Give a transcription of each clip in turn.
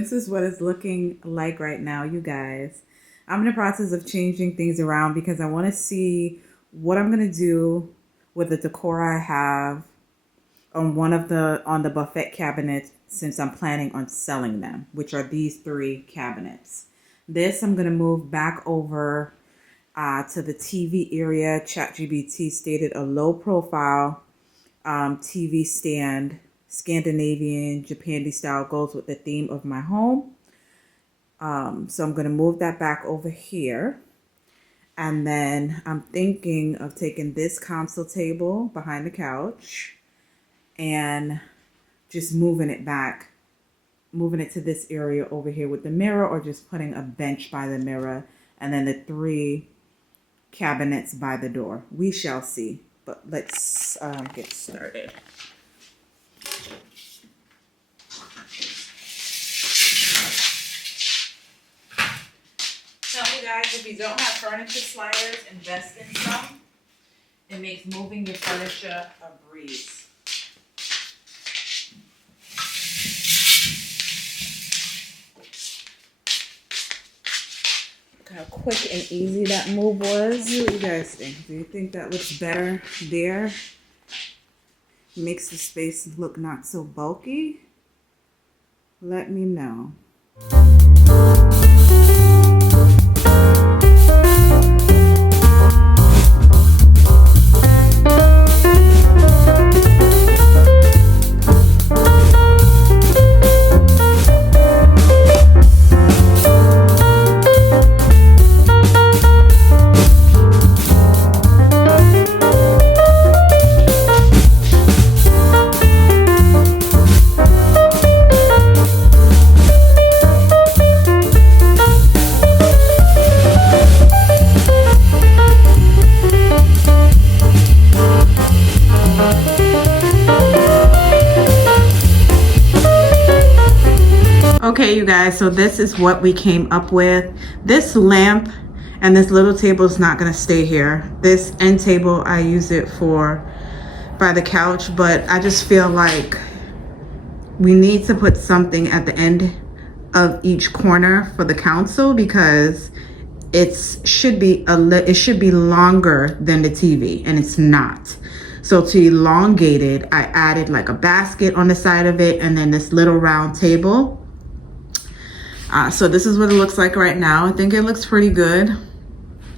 This is what it's looking like right now, you guys. I'm in the process of changing things around because I want to see what I'm going to do with the decor I have on the buffet cabinets, since I'm planning on selling them, which are these 3 cabinets. This I'm going to move back over to the TV area. ChatGPT stated a low profile TV stand, Scandinavian, Japandi style, goes with the theme of my home. So I'm going to move that back over here. And then I'm thinking of taking this console table behind the couch and just moving it to this area over here with the mirror, or just putting a bench by the mirror and then the 3 cabinets by the door. We shall see. But let's get started. Tell me guys, if you don't have furniture sliders, invest in some. It makes moving your furniture a breeze. Look how quick and easy that move was. What do you guys think? Do you think that looks better there? Makes the space look not so bulky? Let me know. Okay, you guys, so this is what we came up with. This lamp and this little table is not going to stay here. This end table, I use it for by the couch, but I just feel like we need to put something at the end of each corner for the console, because it should be longer than the TV, and it's not. So to elongate it, I added like a basket on the side of it, and then this little round table. So this is what it looks like right now. I think it looks pretty good.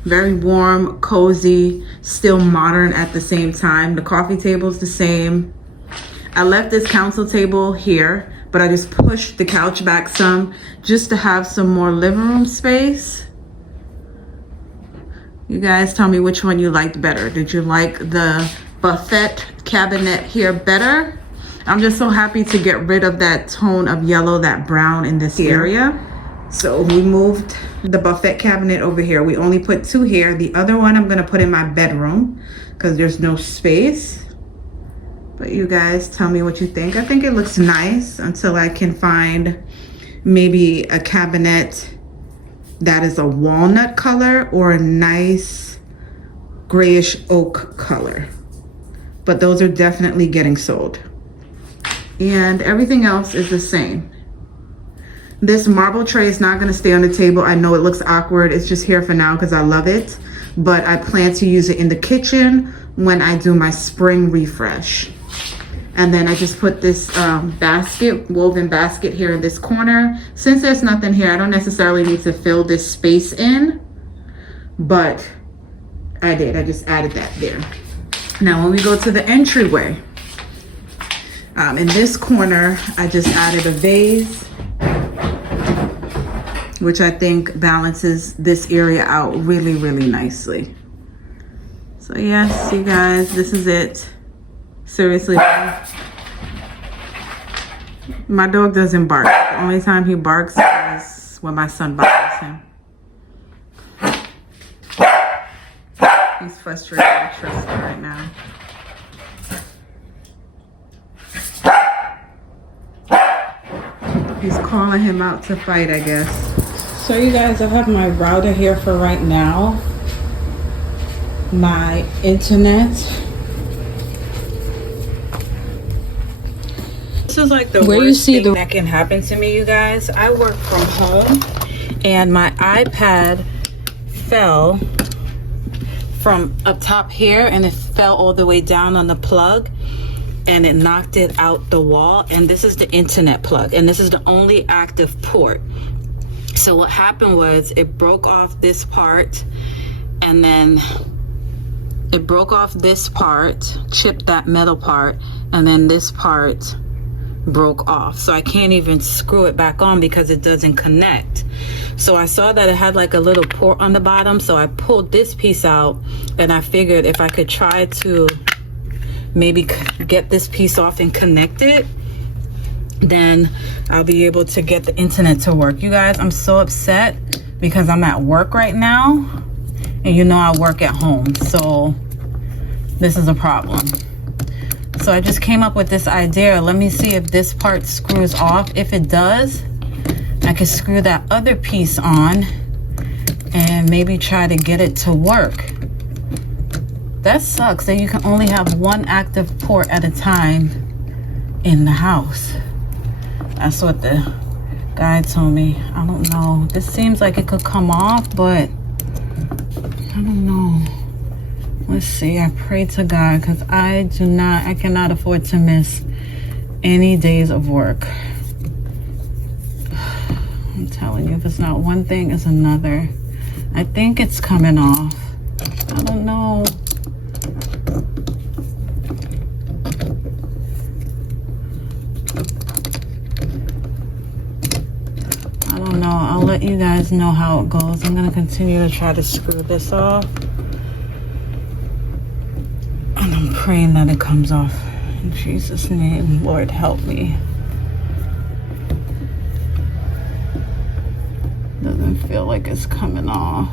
Very warm, cozy, still modern at the same time. The coffee table is the same. I left this console table here, but I just pushed the couch back some just to have some more living room space. You guys tell me which one you liked better. Did you like the buffet cabinet here better? I'm just so happy to get rid of that tone of yellow, that brown in this area. So we moved the buffet cabinet over here. We only put 2 here. The other one I'm gonna put in my bedroom because there's no space. But you guys tell me what you think. I think it looks nice until I can find maybe a cabinet that is a walnut color or a nice grayish oak color. But those are definitely getting sold. And everything else is the same. This marble tray is not going to stay on the table. I know it looks awkward. It's just here for now because I love it. But I plan to use it in the kitchen when I do my spring refresh. And then I just put this woven basket here in this corner. Since there's nothing here, I don't necessarily need to fill this space in. But I did. I just added that there. Now when we go to the entryway, in this corner, I just added a vase, which I think balances this area out really, really nicely. So yes, you guys, this is it. Seriously, my dog doesn't bark. The only time he barks is when my son bothers him. He's frustrated with Tristan right now. He's calling him out to fight, I guess. So you guys, I have my router here for right now. My internet. So is like the worst thing that can happen to me, you guys. I work from home and my iPad fell from up top here and it fell all the way down on the plug and it knocked it out the wall. And this is the internet plug and this is the only active port. So what happened was it broke off this part, and then it broke off this part, chipped that metal part, and then this part broke off. So I can't even screw it back on because it doesn't connect. So I saw that it had like a little port on the bottom, so I pulled this piece out and I figured if I could try to maybe get this piece off and connect it, then I'll be able to get the internet to work. You guys, I'm so upset because I'm at work right now, and you know I work at home, so this is a problem. So I just came up with this idea. Let me see if this part screws off. If it does, I can screw that other piece on and maybe try to get it to work. That sucks that you can only have one active port at a time in the house. That's what the guy told me. I don't know. This seems like it could come off, but I don't know. Let's see. I pray to God because I cannot afford to miss any days of work. I'm telling you, if it's not one thing, it's another. I think it's coming off. I don't know. I'll let you guys know how it goes. I'm going to continue to try to screw this off. And I'm praying that it comes off. In Jesus' name, Lord, help me. Doesn't feel like it's coming off.